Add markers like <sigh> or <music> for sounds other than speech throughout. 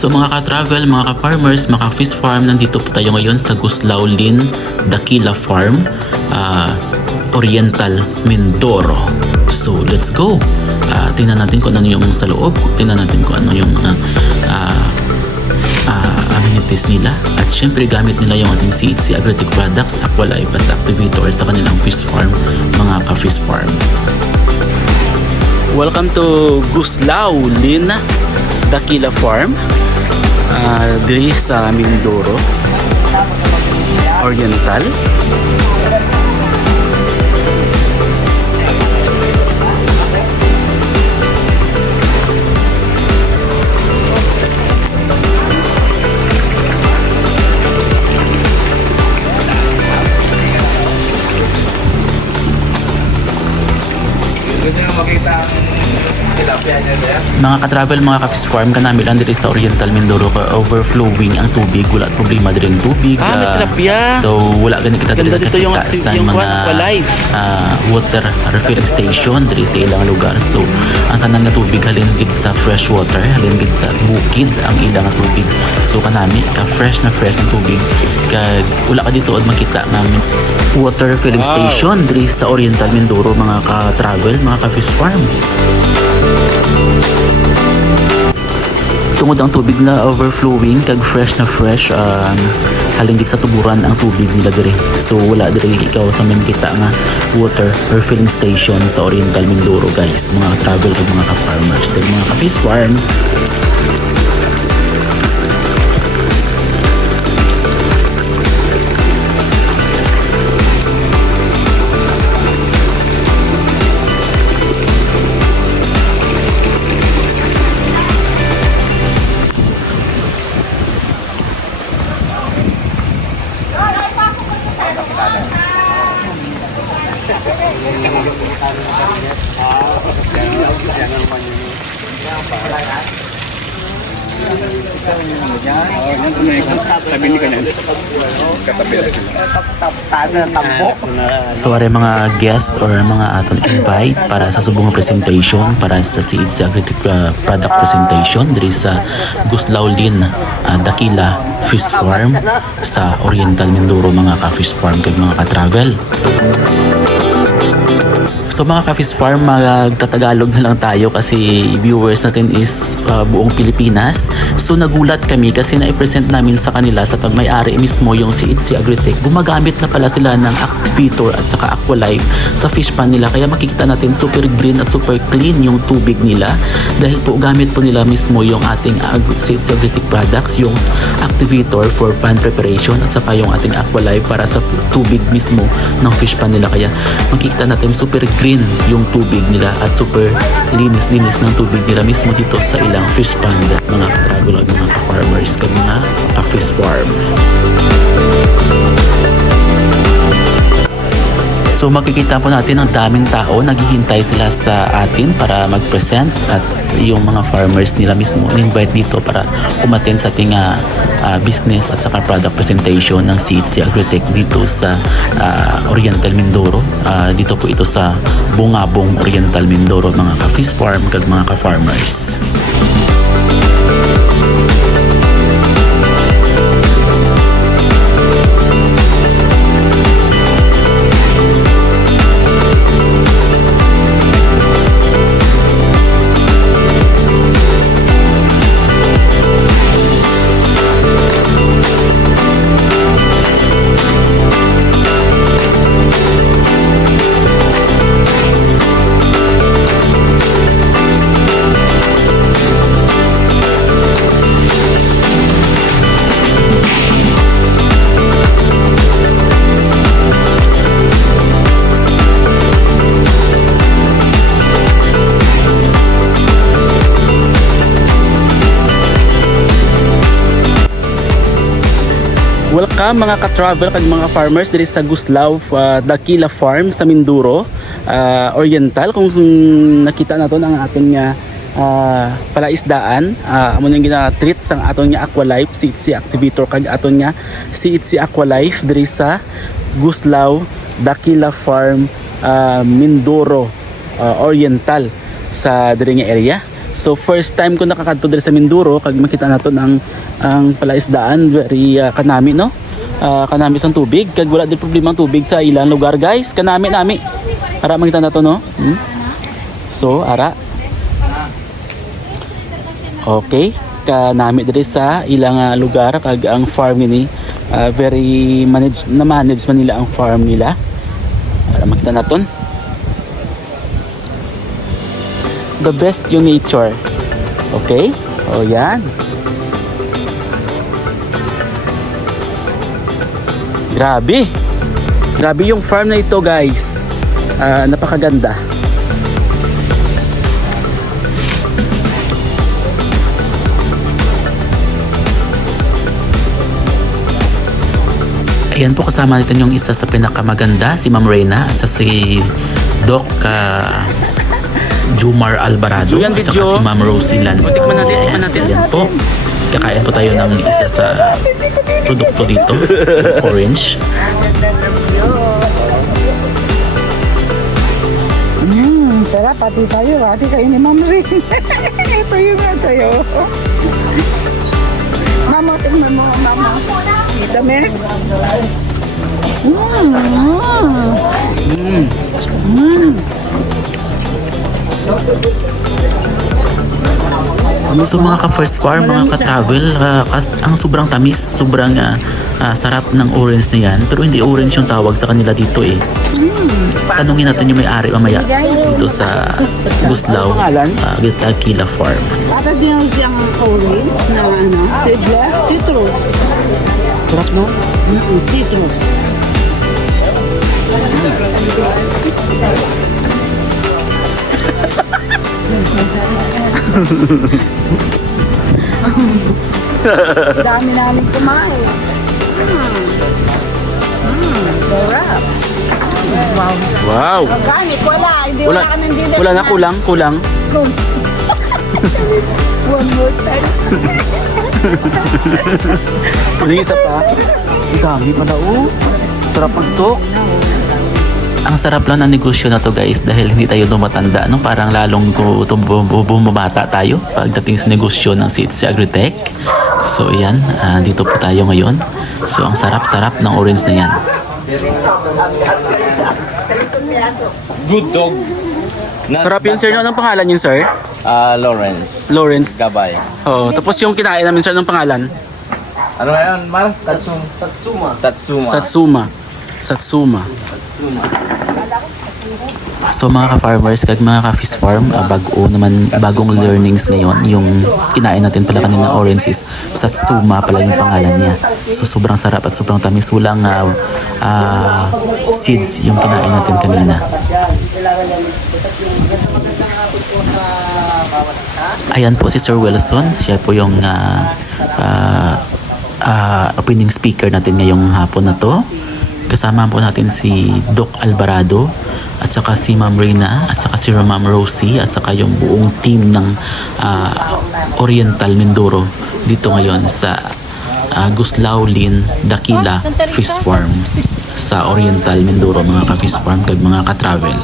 So mga ka-travel, mga ka-farmers, mga ka-fish farm, nandito po tayo ngayon sa Guslao Lin Dakila Farm, ah, Oriental, Mindoro. So let's go! Ah, tingnan natin kung ano yung sa loob, tingnan natin kung ano yung mga ah, ah, amenities nila. At syempre gamit nila yung ating CHC Agritech Products, Aqualife at Activator sa kanilang fish farm, mga ka-fish farm. Welcome to Guslao Lin Dakila Farm uh, diri sa Mindoro. Oriental mga ka-travel, mga ka-fish farm kanami lang diri sa Oriental Mindoro ka overflowing ang tubig. Wala problema diri ang tubig. Ah, may ah, tilapia. though wala gani kita diri yung- nakakita sa yung mga ah, water refilling station diri sa ilang lugar. So ang tanan nga tubig halin gid sa fresh water halin gid sa bukid ang ilang nga tubig. So kanami ka fresh na fresh ang tubig. Kag wala ka dito od makita nga water refilling Wow. station diri sa Oriental Mindoro mga ka-travel mga ka-fish farm tungod ang tubig na overflowing kag fresh na fresh um, halingit sa tuburan ang tubig nila diri. So wala diri ikaw sa may kita nga water refilling station sa Oriental Mindoro guys. Mga travel kag mga ka-farmers kag mga ka-fish farm Kanya. Katabi rin. So are mga guest or mga aton invite para sa subong presentation para sa seed sa agritech uh, product presentation diri sa Guslao Lin uh, Dakila Fish Farm sa Oriental Mindoro mga ka-fish farm kag mga ka-travel. So mga ka-fish farm, magtatagalog na lang tayo kasi viewers natin is uh, buong Pilipinas. So nagulat kami kasi na-present namin sa kanila sa pagmay-ari mismo yung CHC Agritech. Gumagamit na pala sila ng Activator at saka Aqualife sa fish pan nila. Kaya makikita natin super green at super clean yung tubig nila. Dahil po gamit po nila mismo yung ating Ag- CHC Agritech products, yung Activator for pan preparation at saka yung ating Aqualife para sa tubig mismo ng fish pan nila. Kaya makikita natin super green yung tubig nila at super linis-linis ng tubig nila mismo dito sa ilang fish pond mga travel at mga farmers kag mga ka-fish farm. So makikita po natin ang daming tao naghihintay sila sa atin para mag-present at yung mga farmers nila mismo invite dito para umaten sa ating ah, ah, business at saka product presentation ng CHC Agritech dito sa ah, Oriental Mindoro. Ah, dito po ito sa Bungabong Oriental Mindoro mga ka-fish farm kag mga ka-farmers. Welcome mga ka-travel kag mga farmers diri sa Guslao, uh, Dakila Farm sa Mindoro, uh, Oriental. Kung nakita nato ang ating uh, uh, palaisdaan, uh, amo yung gina-treat sang aton nga Aqualife, CHC Activator kag aton nga CHC Aqualife diri sa Guslao, Dakila Farm, uh, Mindoro, uh, Oriental sa diri nga area. So first time ko nakakadto diri sa Mindoro kag makita nato ang ang palaisdaan very ah, kanami no. Ah, kanami sa tubig kag wala di problema ang tubig sa ilang lugar guys. Kanami nami. Ara makita nato no. Hmm? So ara Okay, kanami diri sa ilang ah, lugar kag ang farm ni ah, very manage na manage man nila ang farm nila. Para makita naton. The best yung nature. Okay? O yan. Grabe. Grabe yung farm na ito guys. Ah, napakaganda. Ayan po kasama natin yung isa sa pinakamaganda, si Ma'am Reyna at sa si Doc ah, Jumar Alvarado at saka si Ma'am Rosie Lanz. Tikman natin, tikman natin. Ayan po. Kakain po tayo ng isa sa produkto dito, orange. Hmm, sarap. Pati tayo. Pati kayo ni Ma'am Rin. <laughs> Ito yung nga sa'yo. Mama, tingnan mo, mama. Kita, mes? So mga ka-first farm, mga ka-travel, kas- ang sobrang tamis, sobrang ah, ah, sarap ng orange na yan. Pero hindi orange yung tawag sa kanila dito eh. Tanungin natin yung may-ari mamaya dito sa Guslaw, Pangalan? uh, Gitagkila Farm. Para din siyang orange na ano, seedless, citrus. Sarap no? Mm, citrus. <laughs> Dami namin kumain. Mm. Mm, sarap. Wow. Wow. Organic, wala. Hindi Wala, wala ka nang bili. wala na kulang, kulang. <laughs> One more time. Yung isa pa? Ang dami pala oh. Sarap ang tok. Ang sarap lang ng negosyo na to guys dahil hindi tayo dumatanda no parang lalong bumabata tayo pagdating sa negosyo ng CHC Agritech. So yan, ah, dito po tayo ngayon. So ang sarap-sarap ng orange na yan. Good dog. Sarap yun sir. Anong pangalan yun sir? Ah, Lawrence. Lawrence. Gabay. Oh, tapos yung kinain namin sir, anong pangalan? Ano yun, Mar? Tatsum. Tatsuma. Tatsuma. Satsuma. Satsuma. So mga ka-farmers, kag mga ka-fish farm, ah, bago naman, bagong learnings ngayon, yung kinain natin pala kanina orange is Satsuma pala yung pangalan niya. So sobrang sarap at sobrang tamis. Walang ah, ah, seeds yung kinain natin kanina. Ayan po si Sir Wilson. Siya po yung ah, ah, ah, opening speaker natin ngayong hapon na to. Kasama po natin si Doc Alvarado at saka si Ma'am Reyna at saka si Ma'am Rosie at saka yung buong team ng ah, Oriental Mindoro dito ngayon sa uh, Guslao Lin Dakila Fish Farm sa Oriental Mindoro mga ka-fish farm kag mga ka-travel.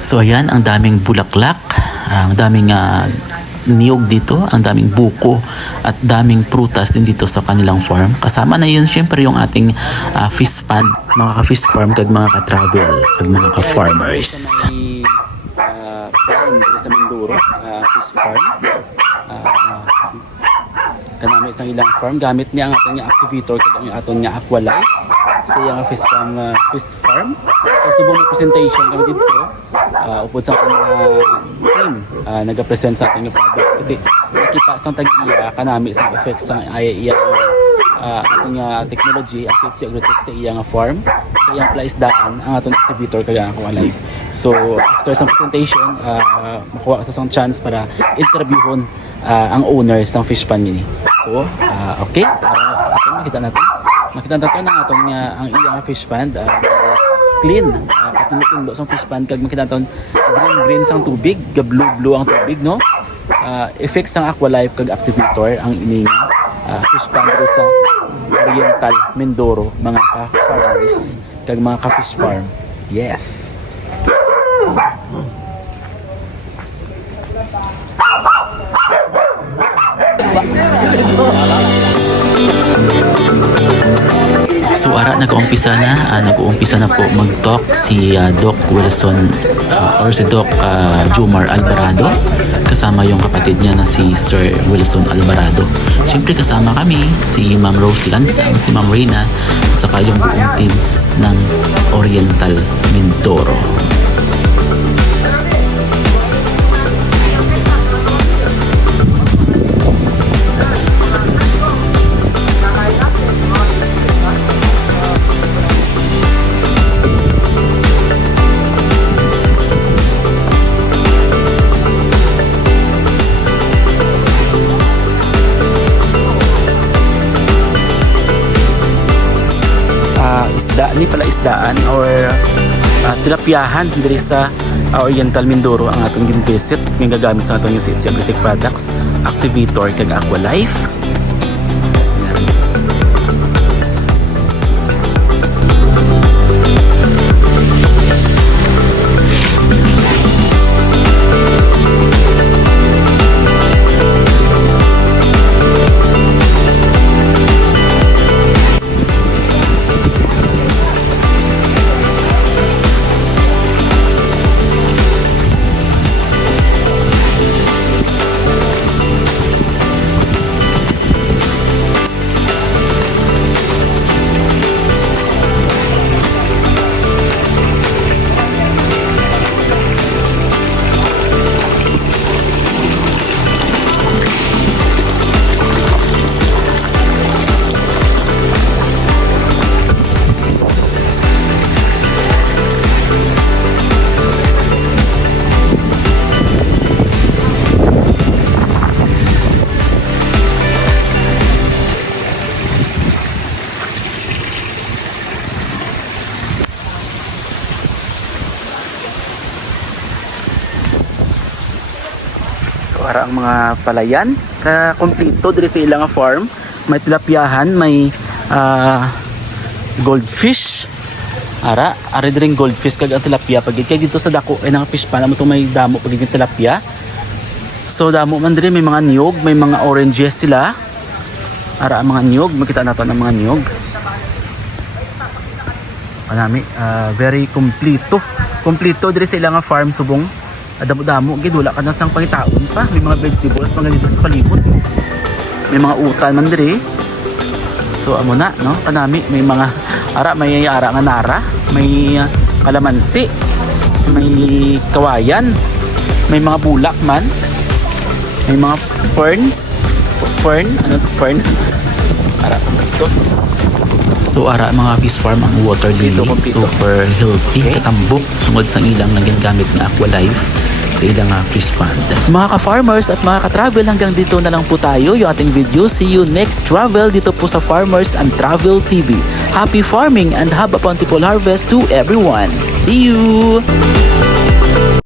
So ayan, ang daming bulaklak, ang daming ah, niyog dito, ang daming buko at daming prutas din dito sa kanilang farm. Kasama na yun syempre yung ating ah, fish pond, mga ka-fish farm kag mga ka-travel, kag mga ka-farmers. Uh, sa Mindoro, uh, fish farm. Uh, kanami isang ilang farm gamit niya ang aton nga activator kag ang aton nga aqualife sa iyang fish farm uh, fish farm kag subong presentation kami dito uh, upod sa aton nga team uh, nagapresent sa aton nga product kasi nakita sang tag-iya kanami sa effects sa iya iya uh, aton nga technology ang CHC Agrotech sa iya nga farm sa iyang plaisdaan ang aton activator kag ang aqualife so after sa presentation uh, makuha ka sa chance para interviewon ah, ang owners ng fish pan ini. So, ah, okay. Para ato makita natin. Makita natin ang atong nga ang iyang fish pan ah, clean. Uh, Patinutundo sa fish pan kag makita natin green green sang tubig, ga blue blue ang tubig no. Ah, effects sang aqualife kag activator ang ining ah, fish dito sa Oriental Mindoro mga ka-farmers kag mga ka-fish farm. Yes. So ara nag-uumpisa na, ah, nag-uumpisa na po mag-talk si ah, Doc Wilson ah, or si Doc ah, Jumar Alvarado kasama yung kapatid niya na si Sir Wilson Alvarado. Siyempre kasama kami si Ma'am Rosie Lansang, si Ma'am Reyna at saka yung buong team ng Oriental Mindoro. Isdaan or uh, tilapyahan diri sa ah, Oriental Mindoro ang atong gin-visit nga gagamit sa atong si Agritech Products Activator kag Aqualife Yan. So ara ang mga palayan ka kompleto diri sa ilang farm. May tilapyahan, may ah, goldfish. Ara, ari diri goldfish kag ang tilapia pag kay dito sa dako ay nang fish pa namo may damo pag tilapia. So damo man diri may mga niyog, may mga oranges sila. Ara ang mga niyog, makita nato ang mga niyog. Manami, ah, very kompleto. Kompleto diri sa ilang farm subong Ah, damo-damo gid wala ka na sang pangitaon pa. May mga vegetables mga dito sa palibot. May mga utan man diri. So amo na no? Kanami may mga ara may ara nga nara may ah, kalamansi may kawayan may mga bulak man may mga ferns fern ano to, fern? Ara ito So ara mga fish farm ang water lily, super healthy, Okay. katambok tungod sa ilang nang gamit nga Aqualife sa ilang uh, fish pond. Mga ka-farmers at mga ka-travel hanggang dito na lang po tayo yung ating video. See you next travel dito po sa Farmers and Travel TV. Happy farming and have a plentiful harvest to everyone. See you!